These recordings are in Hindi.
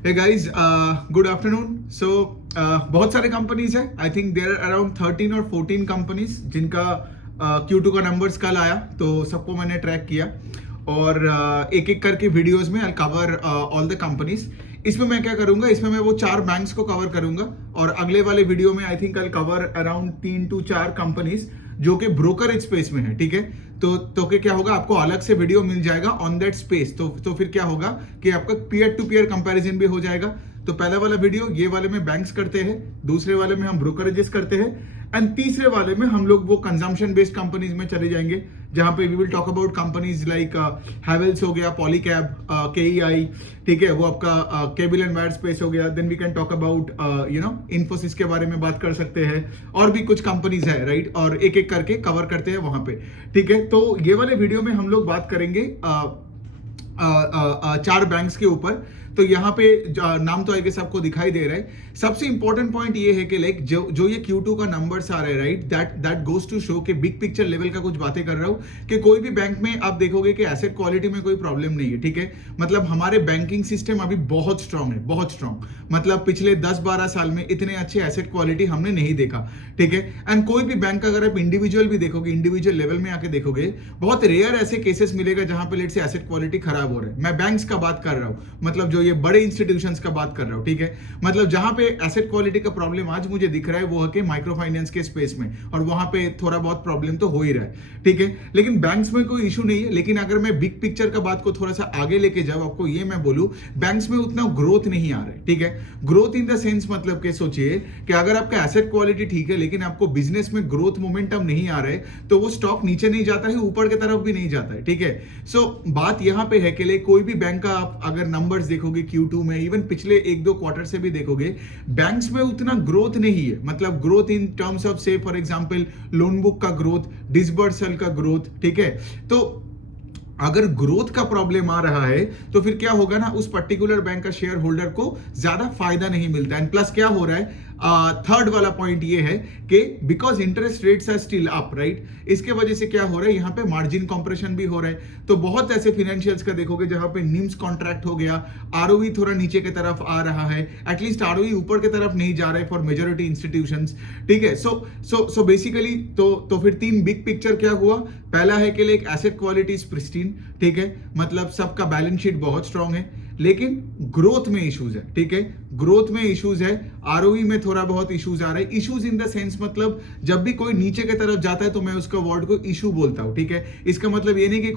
Hey guys, good afternoon. बहुत सारे कंपनीज है. I think there are around 13 और 14 कंपनीज जिनका Q2 का नंबर्स कल आया, तो सबको मैंने ट्रैक किया और एक एक करके वीडियोस में I cover all the companies. इसमें मैं क्या करूंगा, इसमें मैं वो 4 बैंक्स को कवर करूंगा और अगले वाले वीडियो में I think I cover around 3 to 4 companies जो कि ब्रोकरेज स्पेस में है. ठीक है, तो क्या होगा, आपको अलग से वीडियो मिल जाएगा ऑन दैट स्पेस. तो फिर क्या होगा कि आपका पीयर टू पीयर कंपैरिजन भी हो जाएगा. तो पहला वाला वीडियो, ये वाले में बैंक्स करते हैं, दूसरे वाले में हम ब्रोकरेजेस करते हैं एंड तीसरे वाले में हम लोग वो कंजम्पशन बेस्ड कंपनीज में चले जाएंगे जहां पे we will talk about companies like Havells हो गया, पॉलीकैब, केईआई. ठीक है, वो आपका केबल एंड वायर स्पेस हो गया. Then we can talk about Infosys के बारे में बात कर सकते हैं और भी कुछ कंपनीज है, राइट. और एक एक करके कवर करते हैं वहां पे. ठीक है, तो ये वाले वीडियो में हम लोग बात करेंगे 4 बैंक्स के ऊपर. तो यहाँ पे नाम तो आई गेस आपको दिखाई दे रहा है. सबसे इंपॉर्टेंट पॉइंट ये है कि लाइक जो ये Q2 का नंबर्स आ रहे हैं, right, that goes to show कि बिग पिक्चर लेवल का कुछ बातें कर रहा हूं कि कोई भी बैंक में आप देखोगे कि एसेट क्वालिटी में कोई प्रॉब्लम नहीं है. ठीक है, मतलब हमारे बैंकिंग सिस्टम अभी बहुत स्ट्रांग है, बहुत स्ट्रांग. मतलब पिछले 10-12 साल में इतने अच्छे एसेट क्वालिटी हमने नहीं देखा. ठीक है, एंड कोई भी बैंक अगर आप इंडिविजुअल भी देखोगे, इंडिविजुअल लेवल में आके देखोगे, बहुत रेयर ऐसे केसेस मिलेगा जहां पे लेट से एसेट क्वालिटी खराब हो रहा है. मैं बैंक्स का बात कर रहा हूं, मतलब जो ये बड़े इंस्टीट्यूशंस का बात कर रहा हूं. ठीक है, मतलब जहां पे एसेट क्वालिटी का प्रॉब्लम आज मुझे दिख रहा है वो है कि माइक्रो फाइनेंस के स्पेस में, और वहां पे थोड़ा बहुत प्रॉब्लम तो हो ही रहा है. ठीक है, लेकिन बैंक्स में कोई इशू नहीं है. लेकिन अगर मैं बिग पिक्चर का बात को थोड़ा सा आगे लेके जाऊं, आपको ये मैं बोलूं, बैंक्स में उतना ग्रोथ नहीं आ रहा है. ठीक है, ग्रोथ इन द सेंस मतलब के सोचिए कि अगर आपका एसेट क्वालिटी ठीक है लेकिन आपको बिजनेस में ग्रोथ मोमेंटम नहीं आ रहा है, तो वो स्टॉक नीचे नहीं जाता है, ऊपर की तरफ भी नहीं जाता है. ठीक है, सो बात यहां पे है कि कोई भी बैंक का आप अगर नंबर्स देखोगे Q2 में, इवन पिछले 1-2 क्वार्टर से भी देखोगे, बैंक्स में उतना ग्रोथ नहीं है. मतलब ग्रोथ इन टर्म्स ऑफ से फॉर एग्जांपल लोन बुक का ग्रोथ, डिसबर्सल का ग्रोथ. ठीक है, तो अगर ग्रोथ का प्रॉब्लम आ रहा है तो फिर क्या होगा ना, उस पर्टिकुलर बैंक का शेयर होल्डर को ज्यादा फायदा नहीं मिलता. एंड प्लस क्या हो रहा है, थर्ड वाला पॉइंट ये है कि because interest rates are still up, right, इसके वजह से क्या हो रहा है, यहाँ पे मार्जिन कंप्रेशन भी हो रहा है. तो बहुत ऐसे फाइनेंशियल्स का देखोगे जहां पे निम्स कॉन्ट्रैक्ट हो गया, आरओई थोड़ा नीचे की तरफ आ रहा है, एटलीस्ट आरओई ऊपर की तरफ नहीं जा रहा है फॉर मेजॉरिटी इंस्टीट्यूशंस. ठीक है, सो बेसिकली तो फिर 3 बिग पिक्चर क्या हुआ. पहला है कि like asset quality is pristine. ठीक है, मतलब सबका बैलेंस शीट बहुत स्ट्रांग है, लेकिन ग्रोथ में इश्यूज है. ठीक है, ग्रोथ में इश्यूज है, आरओई में थोड़ा बहुत इश्यूज आ रहे हैं. इश्यूज इन द सेंस मतलब जब भी कोई नीचे की तरफ जाता है तो मैं उसका वर्ड को इशू बोलता हूं. ठीक है, इसका मतलब ये नहीं कि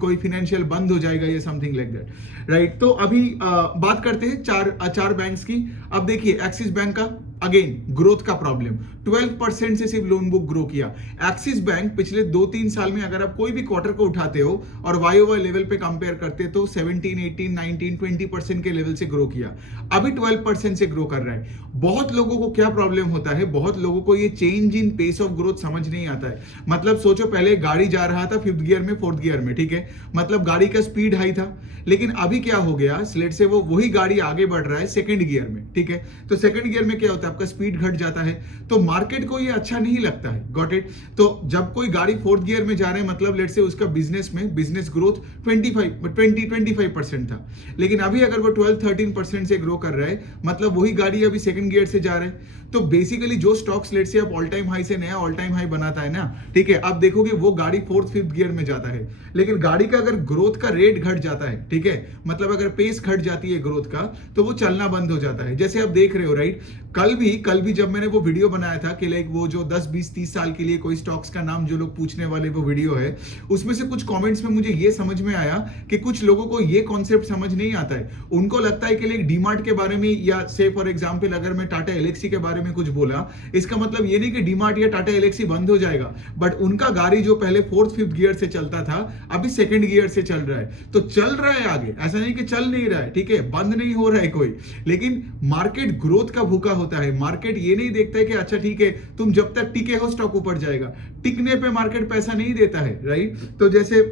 कोई फाइनेंशियल बंद हो जाएगा या समथिंग लाइक दैट, राइट. तो अभी बात करते हैं चार बैंक्स की. अब देखिए एक्सिस बैंक का अगेन ग्रोथ का प्रॉब्लम, 12% से सिर्फ लोन बुक ग्रो किया. एक्सिस बैंक पिछले 2-3 साल में अगर आप कोई भी क्वार्टर को उठाते हो और वाई लेवल पे कंपेयर करते हो तो 17, 18, 19, 20% के लेवल से ग्रो किया. अभी 12% से ग्रो कर रहा है. बहुत लोगों को क्या प्रॉब्लम होता है, बहुत लोगों को ये change in pace of growth समझ नहीं आता है. मतलब सोचो, पहले गाड़ी जा रहा था 5th गियर में, 4th गियर में. ठीक है, मतलब गाड़ी का स्पीड हाई था, लेकिन अभी क्या हो गया, स्लेट से वही गाड़ी आगे बढ़ रहा है 2nd गियर में. ठीक है, तो 2nd गियर में क्या होता है, आपका स्पीड घट जाता है. तो मार्केट को ये अच्छा नहीं लगता है. Got it. तो जब कोई गाड़ी 4th गियर में जा रहे हैं, मतलब लेट से उसका बिजनेस ग्रोथ 20-25% था, लेकिन अभी अगर वो 12-13% से ग्रो कर रहा है, मतलब वही गाड़ी अभी 2nd गियर से जा रहा है. तो बेसिकली जो स्टॉक्स लेट से अब ऑल टाइम हाई से नया ऑल टाइम हाई बनाता है ना, ठीक है, आप देखोगे वो गाड़ी 4th-5th गियर में जाता है, लेकिन गाड़ी का अगर ग्रोथ का रेट घट जाता है, ठीक है, मतलब अगर पेस घट जाती है ग्रोथ का, तो वो चलना बंद हो जाता है. जैसे आप देख रहे हो, राइट, कल भी जब मैंने वो वीडियो बनाया था कि लाइक वो जो 10-20-30 साल के लिए कोई स्टॉक्स का नाम जो लोग पूछने वाले वो वीडियो है, उसमें से कुछ कमेंट्स में मुझे ये समझ में आया कि कुछ लोगों को ये कॉन्सेप्ट समझ नहीं आता है. उनको लगता है कि लाइक डीमार्ट के बारे में, या से फॉर एग्जांपल अगर मैं टाटा एलेक्सी के बारे में कुछ बोला, इसका मतलब ये नहीं कि डीमार्ट या टाटा एलेक्सी बंद हो जाएगा, बट उनका गाड़ी जो पहले 4th-5th गियर से चलता था अभी 2nd गियर से चल रहा है. तो चल रहा है आगे, ऐसा नहीं कि चल नहीं रहा है. ठीक है, बंद नहीं हो रहा है कोई, लेकिन मार्केट ग्रोथ का भूखा होता है. मार्केट ये नहीं देखता है कि अच्छा ठीक है तुम जब तक टिके हो स्टॉक ऊपर जाएगा. टिकने पे मार्केट पैसा नहीं देता है, राइट. तो जैसे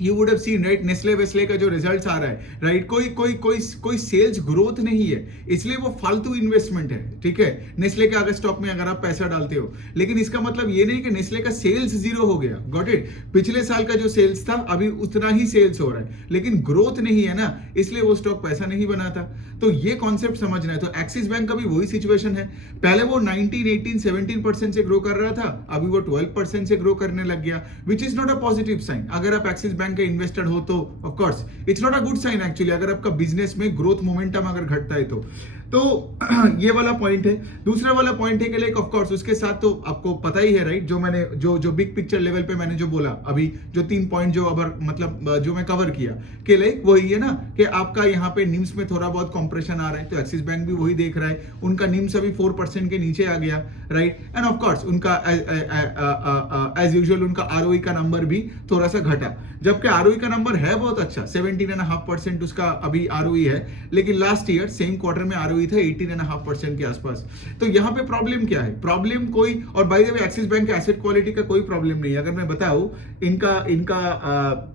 you would have seen right, Nestle Wesley का जो रिजल्ट्स आ रहा है राइट, कोई कोई कोई कोई सेल्स ग्रोथ नहीं है, इसलिए वो फालतू इन्वेस्टमेंट है, ठीक है। नेस्ले के अगर स्टॉक में अगर आप पैसा डालते हो, लेकिन इसका मतलब ये नहीं कि नेस्ले का सेल्स जीरो हो गया, गॉट इट। पिछले साल का जो सेल्स था अभी उतना ही सेल्स हो रहा है, लेकिन ग्रोथ नहीं है ना, इसलिए वो स्टॉक पैसा नहीं बनाता। तो ये कॉन्सेप्ट समझना है। तो एक्सिस बैंक का भी वही सिचुएशन है, पहले वो 19, 18, 17% से ग्रो कर रहा था, अभी वो 12% से ग्रो करने लग गया, which is not a positive sign. अगर आप एक्सिस बैंक के इन्वेस्टर हो तो of course it's not a good sign actually, अगर आपका बिजनेस में ग्रोथ मोमेंटम अगर घटता है तो ये वाला पॉइंट है। दूसरा वाला पॉइंट है कि लाइक ऑफ कोर्स उसके साथ तो आपको पता ही है राइट, जो मैंने जो बिग पिक्चर लेवल पे मैंने जो बोला अभी, जो 3 पॉइंट जो अगर मतलब जो मैं कवर किया कि लाइक वही है ना कि आपका यहाँ पे निम्स में थोड़ा बहुत कॉम्प्रेशन आ रहा है, तो एक्सिस बैंक भी वही देख रहा है, उनका निम्स अभी 4% के नीचे आ गया राइट, एंड ऑफ कोर्स उनका एज यूजुअल उनका आरओई का नंबर भी थोड़ा सा घटा, जबकि आरओई का नंबर है बहुत अच्छा, 17.5% उसका अभी आरओई है, लेकिन लास्ट ईयर सेम क्वार्टर में आरओई था 18.5% के आसपास। तो यहाँ पे प्रॉब्लम क्या है, प्रॉब्लम कोई, और by the way axis Bank के एसेट क्वालिटी का कोई प्रॉब्लम नहीं है, अगर मैं बताऊं इनका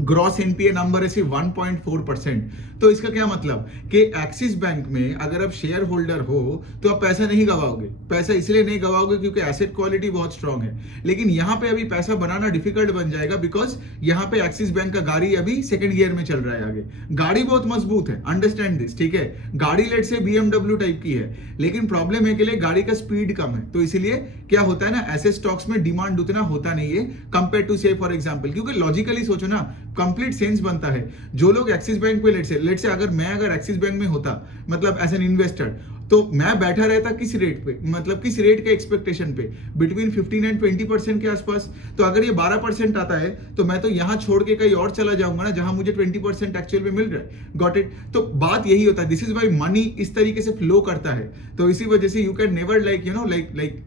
ग्रॉस एनपीए नंबर है सिर्फ 1.4%। तो इसका क्या मतलब कि एक्सिस बैंक में अगर आप शेयर होल्डर हो तो आप पैसा नहीं गवाओगे, पैसा इसलिए नहीं गवाओगे क्योंकि एसेट क्वालिटी बहुत स्ट्रांग है, लेकिन यहां पे अभी पैसा बनाना डिफिकल्ट बन जाएगा, बिकॉज यहां पे एक्सिस बैंक का गाड़ी अभी सेकंड गियर में चल रहा है, आगे गाड़ी बहुत मजबूत है, अंडरस्टैंड दिस, ठीक है। गाड़ी लेट से BMW टाइप की है, लेकिन प्रॉब्लम है कि लिए गाड़ी का स्पीड कम है, तो इसलिए क्या होता है ना, ऐसे स्टॉक्स में डिमांड उतना होता नहीं है कंपेयर टू से फॉर एग्जांपल, क्योंकि लॉजिकली सोचो ना, कंप्लीट सेंस बनता है। जो लोग एक्सिस बैंक पे लेट से अगर एक्सिस बैंक में होता, मतलब एज एन इन्वेस्टर, तो मैं बैठा रहता किस रेट पे, मतलब किस रेट के एक्सपेक्टेशन पे, बिटवीन 15 एंड 20% के आसपास। तो अगर ये 12% आता है तो मैं तो यहां छोड़ के कहीं और चला जाऊंगा ना जहां मुझे 20% एक्चुअल में मिल रहा है, गॉट इट। तो बात यही होता है, दिस इज वाई मनी इस तरीके से फ्लो करता है। तो इसी वजह से you can never like you know like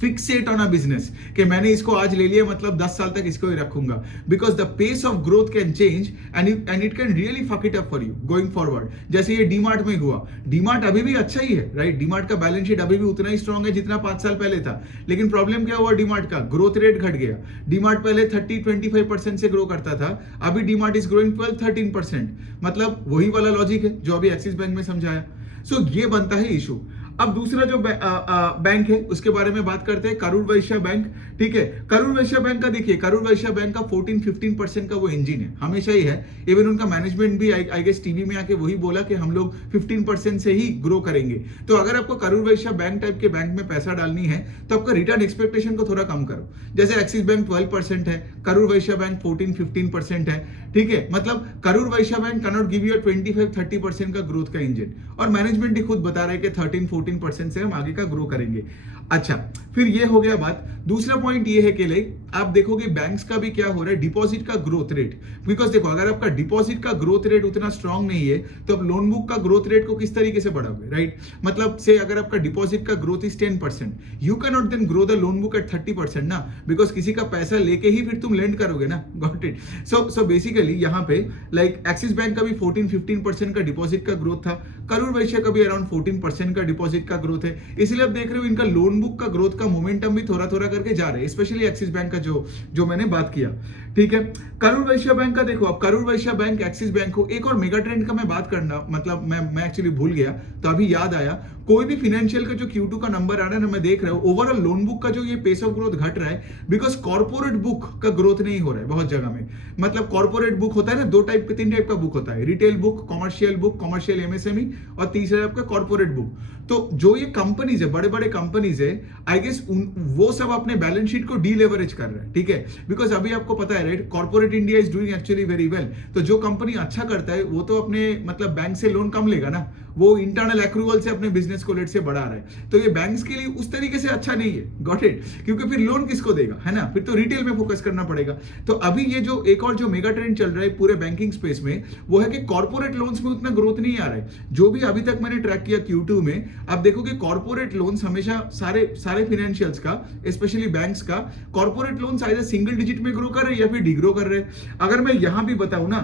Fixit on a business कि मैंने इसको आज ले लिया मतलब 10 साल तक इसको ही रखूंगा, because the pace of growth can change and it can really fuck it up for you going forward. जैसे ये डीमार्ट में हुआ, डीमार्ट अभी भी अच्छा ही है राइट, डीमार्ट का बैलेंस शीट अभी भी उतना ही स्ट्रांग है जितना 5 साल पहले था, लेकिन प्रॉब्लम क्या हुआ, डीमार्ट का ग्रोथ रेट घट गया। डीमार्ट पहले 30-25% से ग्रो करता था, अभी डीमार्ट इज ग्रोइंग 12-13%, मतलब वही वाला लॉजिक है जो अभी एक्सिस बैंक में समझाया। सो ये बनता है इशू। अब दूसरा जो बैंक है उसके बारे में बात करते हैं, करूर वैश्य बैंक, ठीक है। करूर वैश्य बैंक का देखिए, करूर वैश्य बैंक का 14-15% का वो इंजन है, हमेशा ही है। इवन उनका मैनेजमेंट भी आई गेस टीवी में आके वही बोला कि हम लोग 15% से ही ग्रो करेंगे। तो अगर आपको करूर वैश्य बैंक टाइप के बैंक में पैसा डालनी है तो आपका रिटर्न एक्सपेक्टेशन को थोड़ा कम करो। जैसे एक्सिस बैंक 12% है, करूर वैश्य बैंक 14-15% है, ठीक है। मतलब Karur Vysya bank can not give you 25-30% का ग्रोथ का इंजन, और मैनेजमेंट ही खुद बता रहा है कि 13-14% से हम आगे का ग्रो करेंगे। अच्छा, फिर ये हो गया बात। दूसरा पॉइंट ये है कि लाइक आप देखोगे बैंक्स का भी क्या हो रहा है, डिपॉजिट का ग्रोथ रेट, बिकॉज देखो अगर आपका डिपॉजिट का ग्रोथ रेट उतना स्ट्रांग नहीं है तो आप लोन बुक का ग्रोथ रेट को किस तरीके से बढ़ाओगे, राइट। मतलब से अगर आपका डिपॉजिट का growth is 10%, you can not then grow the loan book at 30% ना, बिकॉज किसी का पैसा लेके ही फिर तुम लेंड करोगे ना, गॉट इट। सो बेसिकली यहाँ पे लाइक एक्सिस बैंक का भी 14-15% का डिपॉजिट का ग्रोथ था, करूर वैश्य का भी अराउंड 14% का डिपॉजिट का ग्रोथ है, इसलिए आप देख रहे हो इनका लोन बुक का ग्रोथ का मोमेंटम भी थोड़ा थोड़ा करके जा रहा है, स्पेशली एक्सिस बैंक का जो मैंने बात किया, ठीक है। करूर वैश्य बैंक का देखो, अब Karur Vysya bank axis bank को एक और मेगा ट्रेंड का मैं बात करना, मतलब मैं एक्चुअली भूल गया तो अभी याद आया, कोई भी फाइनेंशियल का जो Q2 का नंबर आ रहा है ना, मैं देख रहा हूं ओवरऑल लोन बुक का जो ये पेस ऑफ ग्रोथ घट रहा है, बिकॉज कॉर्पोरेट बुक का ग्रोथ नहीं हो रहा है बहुत जगह में। मतलब कॉर्पोरेट बुक होता है ना, 3 टाइप का बुक होता है, रिटेल बुक, कॉमर्शियल MSME, और तीसरा है आपका कॉर्पोरेट बुक। तो जो ये कंपनीज है, बड़े बड़े कंपनीज है, आई गेस वो सब अपने बैलेंस शीट को डीलेवरेज कर रहे हैं, ठीक है। बिकॉज अभी आपको पता है right, corporate India is doing actually very well, तो जो कंपनी अच्छा करता है वो तो अपने मतलब बैंक से लोन कम लेगा ना, वो इंटरनल एक्रूवल से अपने बिजनेस को लेट से बढ़ा रहा है, तो ये बैंक्स के लिए उस तरीके से अच्छा नहीं है, गॉट इट, क्योंकि फिर लोन किसको देगा, है ना, फिर तो रिटेल में फोकस करना पड़ेगा। तो अभी ये जो एक और जो मेगा ट्रेंड चल रहा है पूरे बैंकिंग स्पेस में, वो है कि कॉर्पोरेट लोन्स में उतना ग्रोथ नहीं आ रहा है। जो भी अभी तक मैंने ट्रैक किया Q2 में, आप देखोगे कॉर्पोरेट लोन्स हमेशा सारे फाइनेंशियल्स का, स्पेशली बैंक्स का, corporate loans either single digit में ग्रो कर रहे हैं या फिर डिग्रो कर रहे हैं। अगर मैं यहां भी बताऊं ना,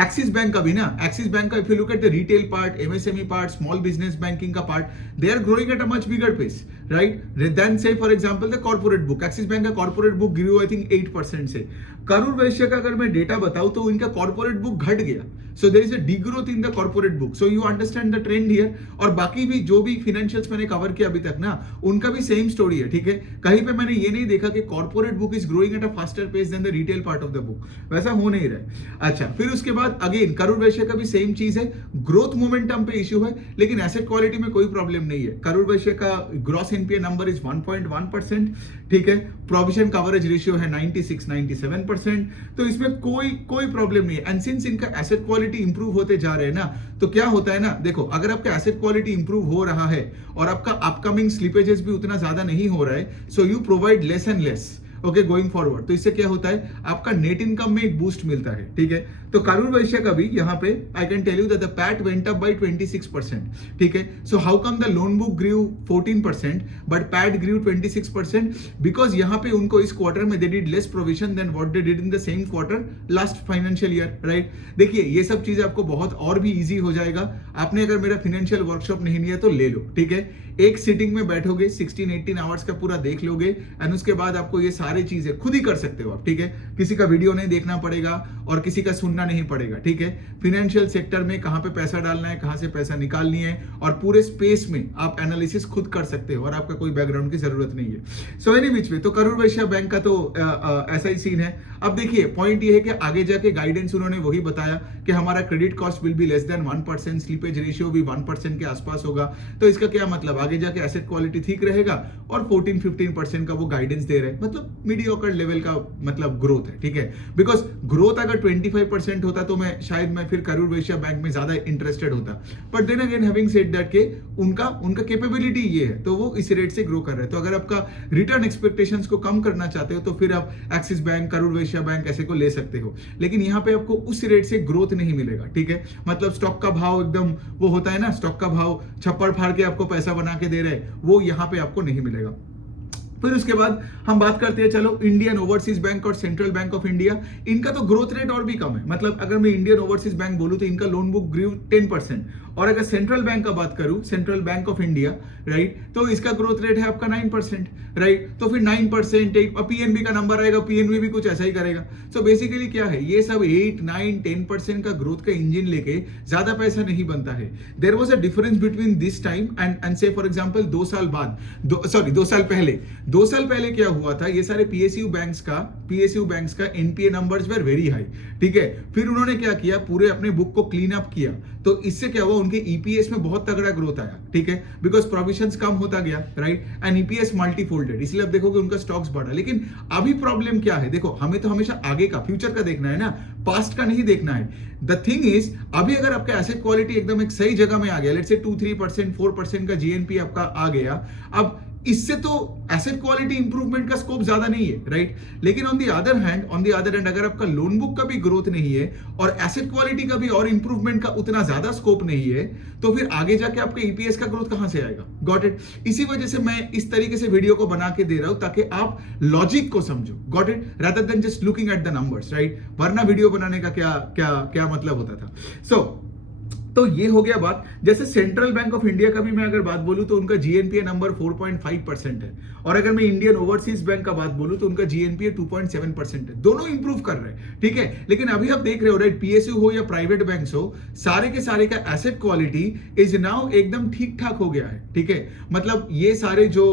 एक्सिस बैंक का भी ना, एक्सिस बैंक का if you look at the retail part, MSME part, small business banking का part, they are growing at a much bigger pace, right? Then say for example the corporate book, Axis Bank का corporate book grew I think 8% से। करूर वैश्य का अगर मैं डेटा बताऊं तो इनका कॉर्पोरेट बुक घट गया, so there is a degrowth in the corporate book, so you understand the trend here. और बाकी भी जो भी फिनेंशियल्स मैंने कवर किया अभी तक ना, उनका भी सेम स्टोरी है, ठीक है? कहीं पे मैंने ये नहीं देखा कि corporate book is growing at a faster pace than the retail part of the book, वैसा हो नहीं रहा है। अच्छा, फिर उसके बाद अगेन करूर वैश्य का भी सेम चीज है, ग्रोथ मोमेंटम पे इश्यू है, लेकिन एसेट क्वालिटी में कोई प्रॉब्लम नहीं है। करूर वैश्य का ग्रॉस एनपीए नंबर इज 1.1%, ठीक है? प्रोविजन कवरेज रेशियो है 96-97%, तो इसमें कोई प्रॉब्लम नहीं है। एंड सिंस इनका एसेट क्वालिटी इंप्रूव होते जा रहे हैं ना, तो क्या होता है ना, देखो अगर आपका एसेट क्वालिटी इंप्रूव हो रहा है और आपका अपकमिंग स्लिपेजेस भी उतना ज्यादा नहीं हो रहा है, so you provide less and less, okay, going forward, तो इससे क्या होता है, आपका नेट इनकम में एक बूस्ट मिलता है, ठीक है? तो करूर वैश्य का भी यहाँ पे I can tell you that the PAT went up by 26%, ठीक है? So how come the loan book grew 14% but PAT grew 26%? Because यहाँ पे उनको इस क्वार्टर में they did less provision than what they did in the same quarter last financial year, right? देखिए ये सब चीजें आपको बहुत और भी इजी हो जाएगा। आपने अगर मेरा फाइनेंशियल वर्कशॉप नहीं लिया तो ले लो, ठीक है? एक सिटिंग में बैठोगे, 16-18 आवर्स का पूरा देख लोगे एंड उसके बाद आपको ये सारी चीजें खुद ही कर सकते हो आप, ठीक है? किसी का वीडियो नहीं देखना पड़ेगा और किसी का सुनना नहीं पड़ेगा, ठीक है? फाइनेंशियल सेक्टर में कहां पे पैसा डालना है, कहां से पैसा निकालनी है, और पूरे स्पेस में आप एनालिसिस खुद कर सकते हो और आपका कोई बैकग्राउंड की जरूरत नहीं है। सो एनी विच वे, तो करूर वैश्य बैंक का तो ऐसा ही सीन है। अब देखिए पॉइंट ये है कि आगे जाके गाइडेंस उन्होंने वही बताया कि हमारा credit cost will be less than 1%, slippage ratio भी 1% के आसपास होगा। तो इसका क्या मतलब, आगे जाके एसेट क्वालिटी ठीक रहेगा और 14-15% का वो गाइडेंस दे रहे हैं, मतलब मीडियोकर लेवल का मतलब ग्रोथ है, ठीक है? बिकॉज ग्रोथ अगर 25% होता तो मैं शायद फिर करूर वैश्य बैंक में ज्यादा इंटरेस्टेड होता, but then again having said that के उनका कैपेबिलिटी ये है तो वो इस रेट से ग्रो कर रहे हैं। तो अगर आपका रिटर्न एक्सपेक्टेशंस को कम करना चाहते हो तो फिर आप Axis bank, Karur Vysya bank ऐसे को ले सकते हो, लेकिन यहाँ पे आपको उस रेट से ग्रोथ नहीं मिलेगा, ठीक है? मतलब स्टॉक का भाव एकदम वो होता है ना, स्टॉक का भाव छप्पड़ फाड़ के आपको पैसा बना के दे रहे, वो यहाँ पे आपको नहीं मिलेगा। फिर उसके बाद हम बात करते हैं, चलो इंडियन ओवरसीज बैंक और सेंट्रल बैंक ऑफ इंडिया, इनका तो ग्रोथ रेट और भी कम है। मतलब अगर मैं इंडियन ओवरसीज बैंक बोलूं तो इनका लोन बुक ग्रू 10%, और अगर सेंट्रल बैंक का बात करूं, central bank of India, right, तो इसका ग्रोथ रेट है आपका 9%, राइट? तो फिर 9%, पीएनबी का नंबर आएगा, पीएनबी भी कुछ ऐसा ही करेगा। सो बेसिकली क्या है, ये सब 8, 9, 10% का ग्रोथ का इंजन लेके ज्यादा पैसा नहीं बनता है। There was a difference between this time and say for example 2 साल बाद, 2 साल पहले, 2 साल पहले क्या हुआ था, ये सारे पीएसयू बैंक्स का NPA numbers were very high, ठीक है? फिर उन्होंने क्या किया, पूरे अपने बुक को क्लीन अप किया, तो इससे क्या हुआ, उनके ईपीएस में बहुत तगड़ा ग्रोथ आया, ठीक है? बिकॉज प्रोविजंस कम होता गया, राइट? एंड ईपीएस मल्टीफोल्डेड, इसलिए आप देखोगे उनका स्टॉक्स बढ़ा। लेकिन अभी प्रॉब्लम क्या है, देखो हमें तो हमेशा आगे का, फ्यूचर का देखना है ना, पास्ट का नहीं देखना है। द थिंग इज, अभी अगर आपका एसेट क्वालिटी एकदम एक सही जगह में आ गया, लेट्स से 2-3%, 4% का जीएनपी आपका आ गया, अब इससे तो एसेट क्वालिटी इंप्रूवमेंट का स्कोप ज्यादा नहीं है, राइट? लेकिन ऑन द अदर हैंड अगर आपका लोन बुक का भी ग्रोथ नहीं है और एसेट क्वालिटी का भी और इंप्रूवमेंट का उतना ज्यादा स्कोप नहीं है, तो फिर आगे जाके आपका ईपीएस का ग्रोथ कहां से आएगा? Got it? इसी वजह से मैं इस तरीके से वीडियो को बना के दे रहा हूं ताकि आप लॉजिक को समझो, got it, rather than just looking at the numbers, right? वरना वीडियो बनाने का क्या मतलब होता था। तो ये हो गया बात। जैसे सेंट्रल बैंक ऑफ इंडिया का भी मैं अगर बात बोलूं तो उनका जीएनपीए नंबर 4.5% है, और अगर मैं इंडियन ओवरसीज बैंक का बात बोलूं तो उनका जीएनपीए 2.7% है। दोनों इंप्रूव कर रहे हैं, ठीक है? लेकिन अभी आप देख रहे हो, राइट, पीएसयू हो या प्राइवेट बैंक्स हो, सारे के सारे का एसेट क्वालिटी इज नाउ एकदम ठीक ठाक हो गया है, ठीक है? मतलब ये सारे जो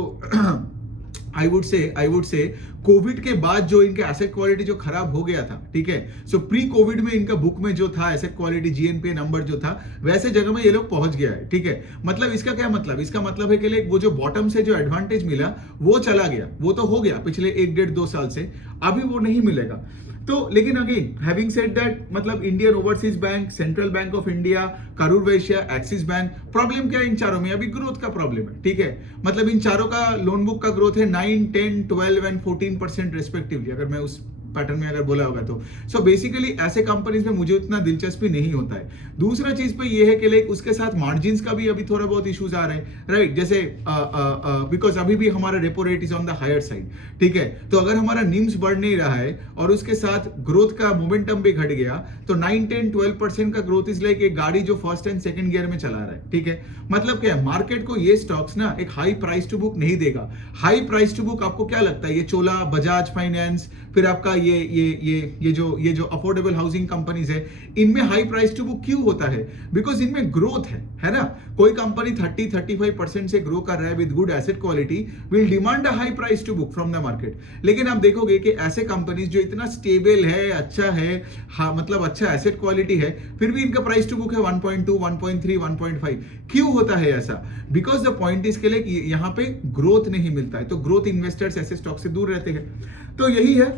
आई वुड से कोविड के बाद जो इनका एसेट क्वालिटी जो खराब हो गया था, ठीक है? सो प्री कोविड में इनका बुक में जो था एसेट क्वालिटी, जीएनपीए नंबर जो था, वैसे जगह में ये लोग पहुंच गया है, ठीक है? मतलब इसका क्या मतलब, इसका मतलब है कि वो जो बॉटम से जो एडवांटेज मिला वो चला गया, वो तो हो गया पिछले 1-1.5-2 साल से, अभी वो नहीं मिलेगा। तो लेकिन अगेन हैविंग सेड दैट, मतलब Indian overseas bank, central bank of India, Karur Vysya, axis bank, problem क्या है इन चारों में? अभी ग्रोथ का प्रॉब्लम है, ठीक है? मतलब इन चारों का लोन बुक का ग्रोथ है 9, 10, 12 एंड 14% रेस्पेक्टिवली, अगर मैं उस पैटर्न में अगर बोला होगा तो। सो बेसिकली ऐसे कंपनीज में मुझे उतना दिलचस्पी नहीं होता है। दूसरा चीज पे ये है कि लाइक उसके साथ मार्जिन का भी अभी थोड़ा बहुत इश्यूज आ रहे हैं, राइट? जैसे बिकॉज अभी भी हमारा repo rate is on the higher side, ठीक है? तो अगर हमारा निम्स बढ़ नहीं रहा है और उसके साथ ग्रोथ का मोमेंटम भी घट गया तो 9-10-12% का ग्रोथ इज लाइक एक गाड़ी जो फर्स्ट एंड सेकंड गियर में चला रहा है, ठीक है? मतलब क्या है, मार्केट को ये स्टॉक्स ना एक हाई प्राइस टू बुक नहीं देगा। हाई प्राइस टू बुक आपको क्या लगता है, ये चोला, बजाज फाइनेंस, फिर आपका ये जो अफोर्डेबल हाउसिंग कंपनीज है, इनमें हाई प्राइस टू बुक क्यों होता है? बिकॉज इनमें ग्रोथ है ना? कोई कंपनी 30-35% से ग्रो कर रहा है with good asset quality, will demand a high price to book from the market. लेकिन आप देखोगे कि ऐसे कंपनीज जो इतना स्टेबल है, अच्छा है, हाँ, मतलब अच्छा एसेट क्वालिटी है, फिर भी इनका प्राइस टू बुक है 1.2, 1.3, 1.5। क्यों होता है ऐसा? बिकॉज द पॉइंट इज के लिए यहाँ पे ग्रोथ नहीं मिलता है, तो ग्रोथ इन्वेस्टर्स ऐसे स्टॉक से दूर रहते हैं। तो यही है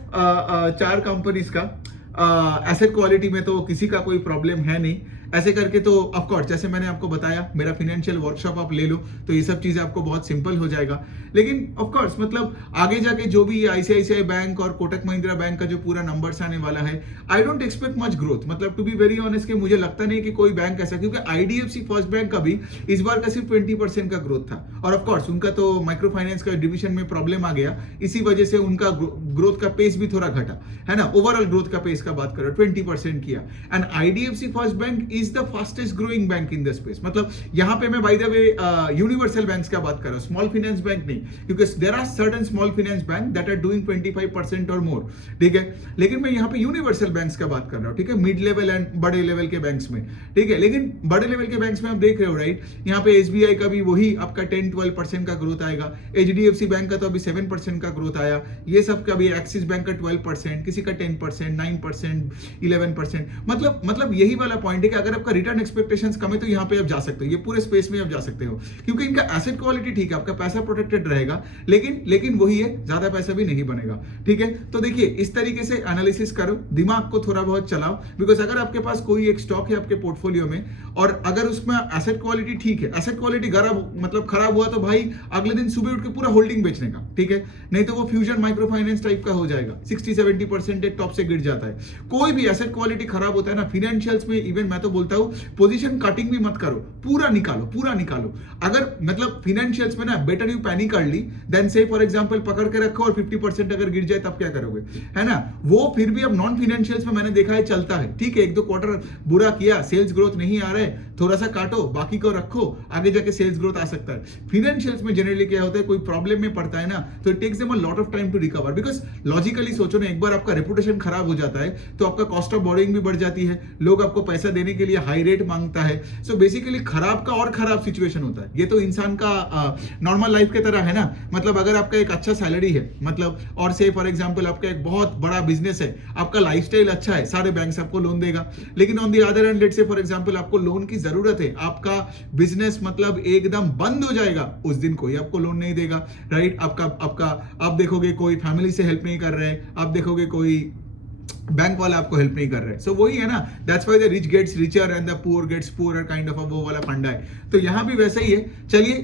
चार कंपनीज का। एसेट क्वालिटी में तो किसी का कोई प्रॉब्लम है नहीं। ऐसे करके तो ऑफ कोर्स जैसे मैंने आपको बताया, मेरा फाइनेंशियल वर्कशॉप आप ले लो तो ये सब चीजें आपको बहुत सिंपल हो जाएगा। लेकिन ऑफ कोर्स मतलब आगे जाके जो भी आईसीआईसीआई बैंक और कोटक महिंद्रा बैंक का जो पूरा नंबर्स आने वाला है, I don't expect much growth. मतलब टू बी वेरी ऑनेस्ट, कि मुझे लगता नहीं कि कोई बैंक ऐसा, क्योंकि आईडीएफसी फर्स्ट बैंक का भी इस बार का सिर्फ 20% का ग्रोथ था। और ऑफ कोर्स उनका तो माइक्रो फाइनेंस का डिविजन में प्रॉब्लम आ गया, इसी वजह से उनका ग्रोथ का पेस भी थोड़ा घटा, है ना? ओवरऑल ग्रोथ का पेस का बात करो 20% किया। And IDFC first bank is the fastest growing bank in the space. मतलब यहां पे मैं by the way universal banks का बात कर रहा हूं, स्मॉल फाइनेंस बैंक नहीं, क्योंकि there are certain small finance bank that are doing 25% और मोर, ठीक है? लेकिन मैं यहां पे यूनिवर्सल बैंक्स का बात कर रहा हूं, ठीक है? मिड लेवल एंड बड़े लेवल के बैंक्स में, ठीक है? लेकिन बड़े लेवल के बैंक्स में आप देख रहे हो, राइट? यहां पे एसबीआई का भी वही आपका 10-12% का ग्रोथ आएगा, एचडीएफसी बैंक का तो अभी 7% का ग्रोथ आया, ये सब का भी, एक्सिस बैंक का 12%, किसी का 10%, 9%, 11%। मतलब यही वाला पॉइंट है कि अगर आपका रिटर्न एक्सपेक्टेशंस कम है तो यहां पे आप जा सकते हो, ये पूरे स्पेस में आप जा सकते हो, क्योंकि इनका एसेट क्वालिटी ठीक है, आपका पैसा प्रोटेक्टेड रहेगा, लेकिन वही है, ज्यादा पैसा भी नहीं बनेगा, ठीक है? तो देखिए इस तरीके से एनालिसिस करो, दिमाग को थोड़ा बहुत चलाओ। बिकॉज अगर आपके पास कोई एक स्टॉक है आपके पोर्टफोलियो में और अगर उसमें एसेट क्वालिटी ठीक है, एसेट क्वालिटी खराब हुआ तो भाई अगले दिन सुबह उठ के पूरा होल्डिंग बेचने का, ठीक है? नहीं तो वो फ्यूजन माइक्रो फाइनेंस टाइप का हो जाएगा, 60-70% एक टॉप से गिर जाता है। कोई भी एसेट क्वालिटी खराब होता है ना फिनेंशियल्स में, इवन मैं तो बोलता हूं पोजीशन कटिंग भी मत करो, पूरा निकालो। अगर मतलब फिनेंशियल्स में ना बेटर यू पैनिक कर ली देन से फॉर एग्जांपल पकड़ के रखो और 50% अगर गिर जाए तब क्या करोगे, है ना? वो फिर भी अब नॉन फिनेंशियल्स में मैंने देखा है चलता है, ठीक है? 1-2 क्वार्टर बुरा किया, सेल्स ग्रोथ नहीं आ रहा है, थोड़ा सा काटो, बाकी को रखो, आगे जाके सेल्स ग्रोथ आ सकता है। फिनेंशियल्स में जनरली क्या होता है, कोई प्रॉब्लम में पड़ता है ना तो it takes them a lot of time to recover. Because logically सोचो ना, एक बार आपका रेपुटेशन खराब हो जाता है तो आपका कॉस्ट ऑफ बोरोइंग भी बढ़ जाती है, लोग आपको पैसा देने के लिए हाई रेट मांगता है। सो बेसिकली खराब का और खराब सिचुएशन होता है। ये तो इंसान का नॉर्मल लाइफ के तरह है ना। मतलब अगर आपका एक अच्छा सैलरी है, मतलब और से फॉर एग्जांपल आपका एक बहुत बड़ा बिजनेस है, आपका लाइफस्टाइल अच्छा है, सारे बैंक्स आपको लोन देगा। लेकिन on the other hand let's say for example आपको लोन की जरूरत है, आपका बिजनेस मतलब एकदम बंद हो जाएगा, उस दिन कोई आपको लोन नहीं देगा, राइट? आप देखोगे कोई फैमिली से हेल्प नहीं कर रहे हैं, आप देखोगे कोई बैंक वाला आपको हेल्प नहीं कर रहे। सो वही है ना, that's why the rich gets richer and the poor gets poorer kind of वो वाला फंडा है। तो यहां भी वैसा ही है। चलिए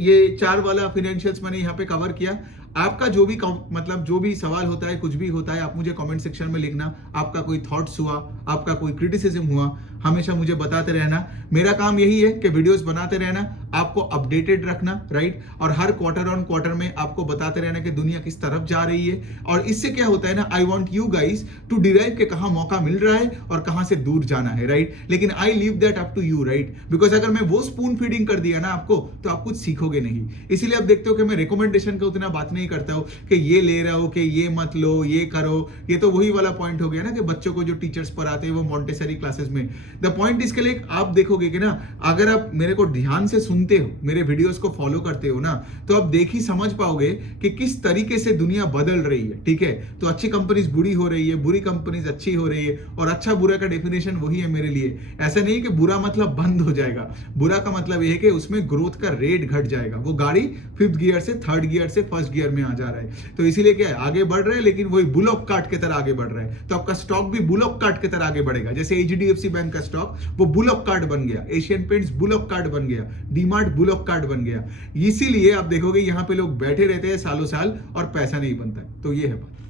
ये 4 वाला फाइनेंशियल्स मैंने यहां पे कवर किया। आपका जो भी सवाल होता है, कुछ भी होता है, आप मुझे कमेंट सेक्शन में लिखना। आपका कोई थॉट्स हुआ, आपका कोई क्रिटिसिज्म हुआ, हमेशा मुझे बताते रहना। मेरा काम यही है कि वीडियोस बनाते रहना, आपको अपडेटेड रखना, राइट? और हर क्वार्टर ऑन क्वार्टर में आपको बताते रहना कि दुनिया किस तरफ जा रही है। और इससे क्या होता है ना, I want you guys to derive के कहां मौका मिल रहा है और कहां से दूर जाना है, राइट? लेकिन I leave that up to you, right? Because अगर मैं वो स्पून फीडिंग कर दिया ना आपको तो आप कुछ सीखोगे नहीं। इसीलिए आप देखते हो कि मैं रिकमेंडेशन का उतना बात नहीं करता हूं कि ये ले रहा हो, कि ये मत लो, ये करो। ये तो वही वाला पॉइंट हो गया ना कि बच्चों को जो टीचर्स पढ़ाते हैं वो मॉन्टेसरी क्लासेस में। द पॉइंट इसके लिए आप देखोगे कि ना, अगर आप मेरे को ध्यान से सुनते हो, मेरे वीडियोस को फॉलो करते हो ना, तो आप देख ही समझ पाओगे कि किस तरीके से दुनिया बदल रही है, ठीक है? तो अच्छी कंपनीज बुरी हो रही है, बुरी कंपनीज अच्छी हो रही है, और अच्छा बुरा का डेफिनेशन वही है मेरे लिए। ऐसा नहीं कि बुरा मतलब बंद हो जाएगा, बुरा का मतलब यह है कि उसमें ग्रोथ का रेट घट जाएगा। वो गाड़ी 5th गियर से 3rd गियर से 1st गियर में आ जा रहा है। तो इसीलिए क्या है, आगे बढ़ रहे हैं, लेकिन वही बुलॉक कार्ट की तरह आगे बढ़ रहा है। तो आपका स्टॉक भी बुलॉक कार्ट की तरह आगे बढ़ेगा। जैसे एचडीएफसी बैंक का स्टॉक वो बुलॉक कार्ट बन गया, एशियन पेंट्स बुलॉक कार्ट बन गया, डीमार्ट बुलॉक कार्ट बन गया। इसीलिए आप देखोगे यहां पे लोग बैठे रहते हैं सालों साल और पैसा नहीं बनता है। तो ये है बात।